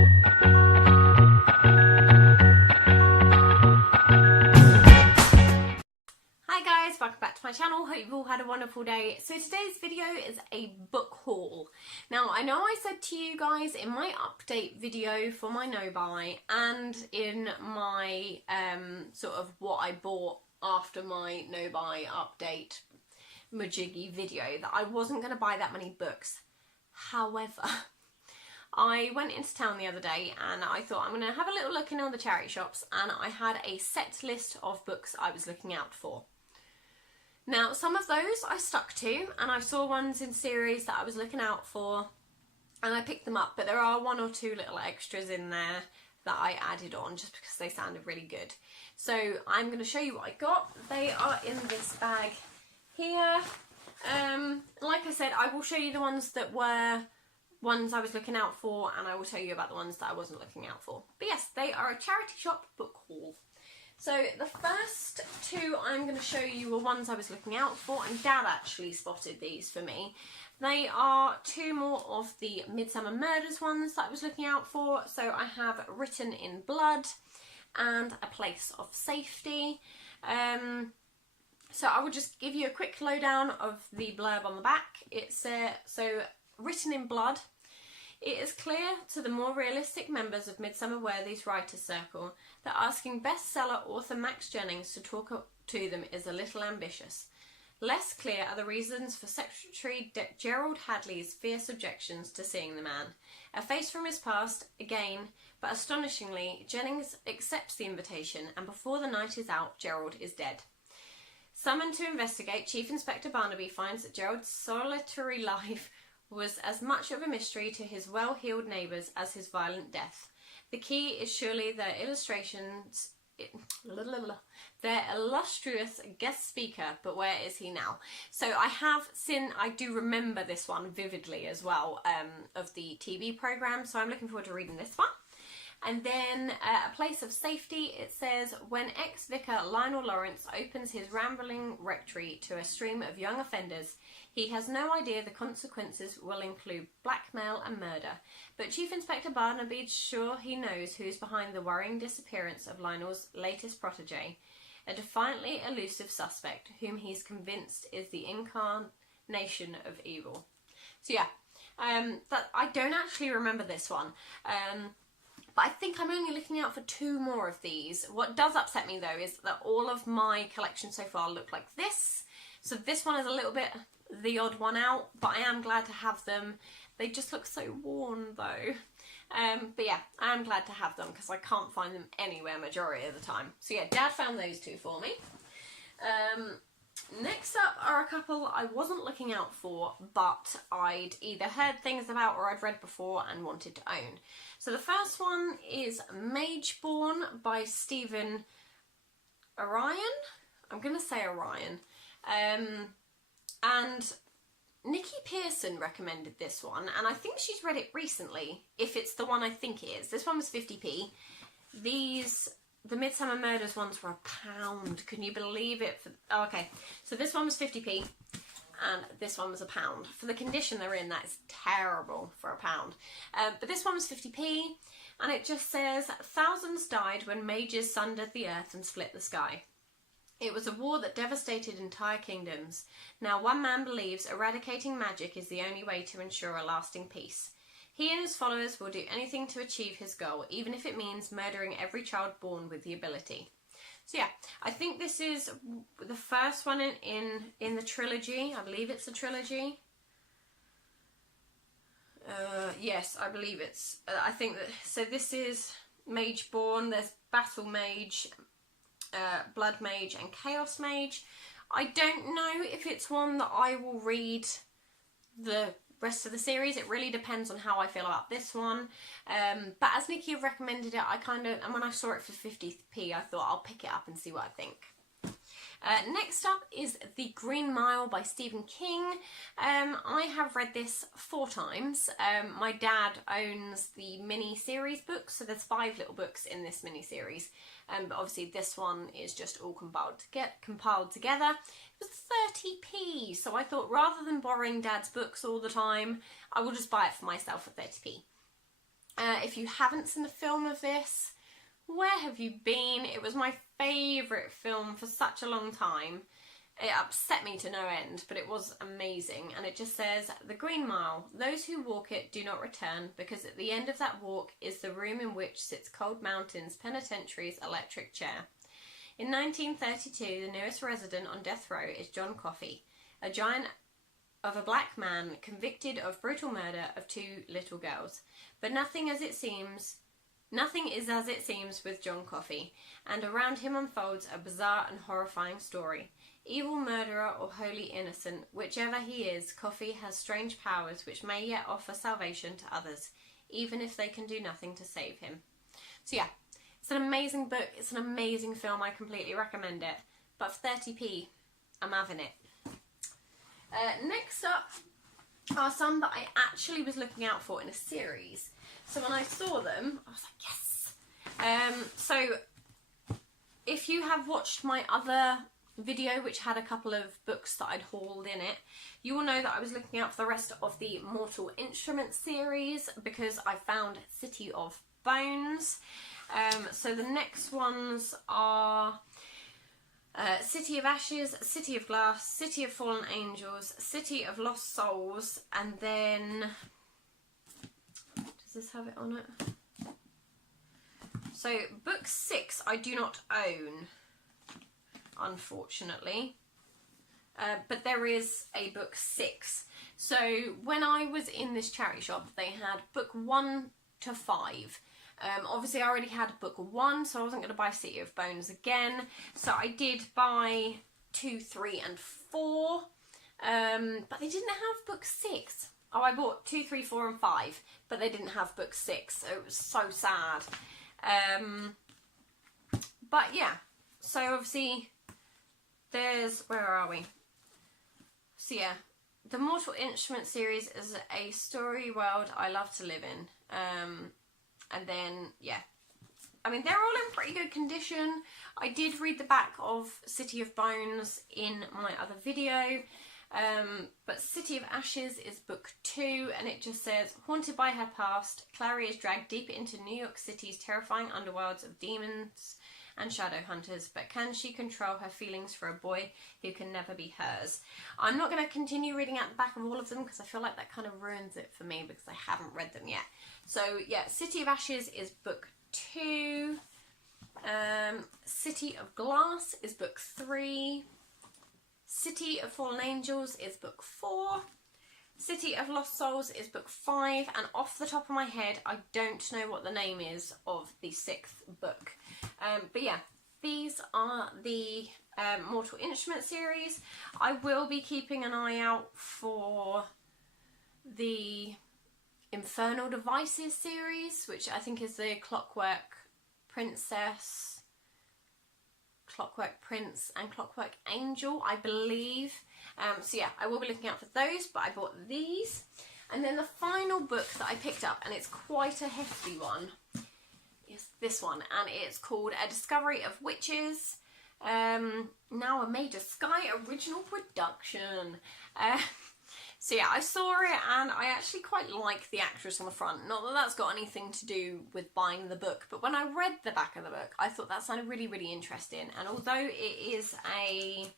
Hi guys, welcome back to my channel. Hope you've all had a wonderful day. So today's video is a book haul. Now I know I said to you guys in my update video for my no buy and in my sort of what I bought after my no buy update majiggy video that I wasn't going to buy that many books. However, I went into town the other day and I thought I'm going to have a little look in all the charity shops, and I had a set list of books I was looking out for. Now, some of those I stuck to, and I saw ones in series that I was looking out for and I picked them up, but there are one or two little extras in there that I added on just because they sounded really good. So I'm going to show you what I got. They are in this bag here. Like I said, I will show you the ones that were ones I was looking out for, and I will tell you about the ones that I wasn't looking out for. But yes, they are a charity shop book haul. So the first two I'm going to show you were ones I was looking out for, and Dad actually spotted these for me. They are two more of the Midsummer Murders ones that I was looking out for. So I have Written in Blood and A Place of Safety. So I will just give you a quick lowdown of the blurb on the back. It's so Written in Blood. It is clear to the more realistic members of Midsummer Worthy's writers' circle that asking bestseller author Max Jennings to talk to them is a little ambitious. Less clear are the reasons for Secretary Gerald Hadley's fierce objections to seeing the man. A face from his past, again, but astonishingly, Jennings accepts the invitation, and before the night is out, Gerald is dead. Summoned to investigate, Chief Inspector Barnaby finds that Gerald's solitary life was as much of a mystery to his well-heeled neighbours as his violent death. The key is surely their illustrious guest speaker, but where is he now? So I do remember this one vividly as well, of the TV programme, so I'm looking forward to reading this one. And then A Place of Safety, it says, when ex-vicar Lionel Lawrence opens his rambling rectory to a stream of young offenders, he has no idea the consequences will include blackmail and murder. But Chief Inspector Barnaby's sure he knows who's behind the worrying disappearance of Lionel's latest protege, a defiantly elusive suspect whom he's convinced is the incarnation of evil. So yeah, that I don't actually remember this one. But I think I'm only looking out for two more of these. What does upset me though is that all of my collection so far look like this. So this one is a little bit the odd one out, but I am glad to have them. They just look so worn though. But yeah, I am glad to have them because I can't find them anywhere majority of the time. So yeah, Dad found those two for me. Next up are a couple I wasn't looking out for, but I'd either heard things about or I'd read before and wanted to own. So the first one is Mageborn by Stephen Orion. I'm going to say Orion. And Nikki Pearson recommended this one, and I think she's read it recently, if it's the one I think it is. This one was 50p. The Midsummer Murders ones were £1. Can you believe it? Oh, okay, so this one was 50p and this one was £1. For the condition they're in, that is terrible for £1. But this one was 50p, and it just says, thousands died when mages sundered the earth and split the sky. It was a war that devastated entire kingdoms. Now one man believes eradicating magic is the only way to ensure a lasting peace. He and his followers will do anything to achieve his goal, even if it means murdering every child born with the ability. So yeah, I think this is the first one in the trilogy. I believe it's a trilogy. Yes, I believe it's. I think that. So this is Mageborn. There's Battle Mage, Blood Mage, and Chaos Mage. I don't know if it's one that I will read the rest of the series. It really depends on how I feel about this one. But as Nikki recommended it, and when I saw it for 50p, I thought I'll pick it up and see what I think. Next up is The Green Mile by Stephen King. I have read this 4 times. My dad owns the mini-series books, so there's 5 little books in this mini-series. But obviously this one is just all compiled together. It was 30p, so I thought rather than borrowing Dad's books all the time, I will just buy it for myself at 30p. If you haven't seen the film of this, where have you been? It was my favourite film for such a long time. It upset me to no end, but it was amazing. And it just says, "The Green Mile. Those who walk it do not return, because at the end of that walk is the room in which sits Cold Mountain's penitentiary's electric chair." In 1932, the newest resident on death row is John Coffey, a giant of a black man convicted of brutal murder of 2 little girls. But nothing is as it seems with John Coffey, and around him unfolds a bizarre and horrifying story. Evil murderer or wholly innocent, whichever he is, Coffey has strange powers which may yet offer salvation to others, even if they can do nothing to save him. So yeah, it's an amazing book, it's an amazing film, I completely recommend it. But for 30p, I'm having it. Next up are some that I actually was looking out for in a series. So when I saw them, I was like, yes! So if you have watched my other video, which had a couple of books that I'd hauled in it, you will know that I was looking out for the rest of the Mortal Instruments series, because I found City of Bones. So the next ones are City of Ashes, City of Glass, City of Fallen Angels, City of Lost Souls, and then... does this have it on it? So book 6 I do not own, unfortunately. But there is a book 6. So when I was in this charity shop, they had book 1 to 5. Obviously I already had book 1, so I wasn't going to buy City of Bones again. So I did buy 2, 3 and 4. But they didn't have book 6. Oh, I bought 2, 3, 4 and 5, but they didn't have book 6, so it was so sad. But yeah, so obviously there's, where are we? So yeah, the Mortal Instruments series is a story world I love to live in. And then, yeah, I mean, they're all in pretty good condition. I did read the back of City of Bones in my other video. But City of Ashes is book 2, and it just says, haunted by her past, Clary is dragged deep into New York City's terrifying underworlds of demons and shadow hunters, but can she control her feelings for a boy who can never be hers? I'm not going to continue reading out the back of all of them, because I feel like that kind of ruins it for me, because I haven't read them yet. So yeah, City of Ashes is book 2, City of Glass is book 3, City of Fallen Angels is book 4, City of Lost Souls is book 5, and off the top of my head I don't know what the name is of the 6th book. But yeah, these are the Mortal Instruments series. I will be keeping an eye out for the Infernal Devices series, which I think is the Clockwork Princess, Clockwork Prince and Clockwork Angel, I believe. So yeah, I will be looking out for those, but I bought these. And then the final book that I picked up, and it's quite a hefty one, is this one, and it's called A Discovery of Witches. Now a Major Sky original production. So yeah, I saw it and I actually quite like the actress on the front. Not that that's got anything to do with buying the book, but when I read the back of the book, I thought that sounded really, really interesting. And although it is a,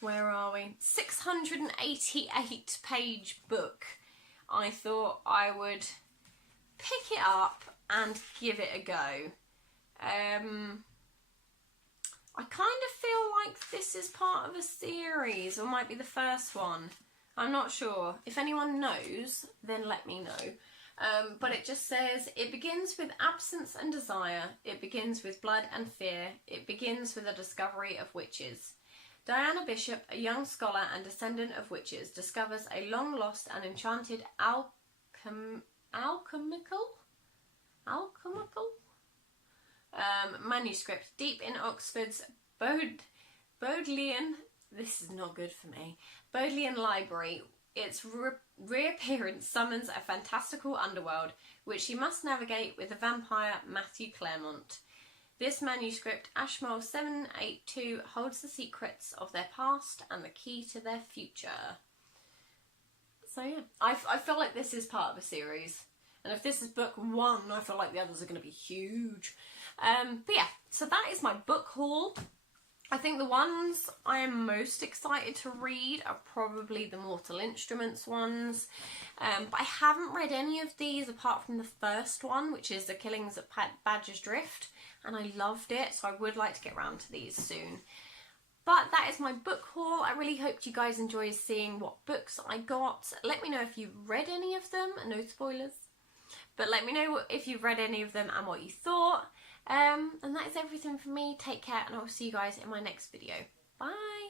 where are we? 688 page book, I thought I would pick it up and give it a go. I kind of feel like this is part of a series, or might be the first one. I'm not sure. If anyone knows, then let me know. But it just says, it begins with absence and desire. It begins with blood and fear. It begins with a discovery of witches. Diana Bishop, a young scholar and descendant of witches, discovers a long-lost and enchanted alchemical manuscript deep in Oxford's Bodleian, this is not good for me, Bodleian Library. Its reappearance summons a fantastical underworld, which she must navigate with the vampire Matthew Claremont. This manuscript, Ashmole 782, holds the secrets of their past and the key to their future. So yeah, I feel like this is part of a series. And if this is book 1, I feel like the others are going to be huge. But yeah, so that is my book haul. I think the ones I am most excited to read are probably the Mortal Instruments ones. But I haven't read any of these apart from the first one, which is The Killings at Badger's Drift. And I loved it, so I would like to get around to these soon. But that is my book haul. I really hoped you guys enjoyed seeing what books I got. Let me know if you've read any of them. No spoilers. But let me know if you've read any of them and what you thought. And that is everything from me. Take care, and I will see you guys in my next video. Bye!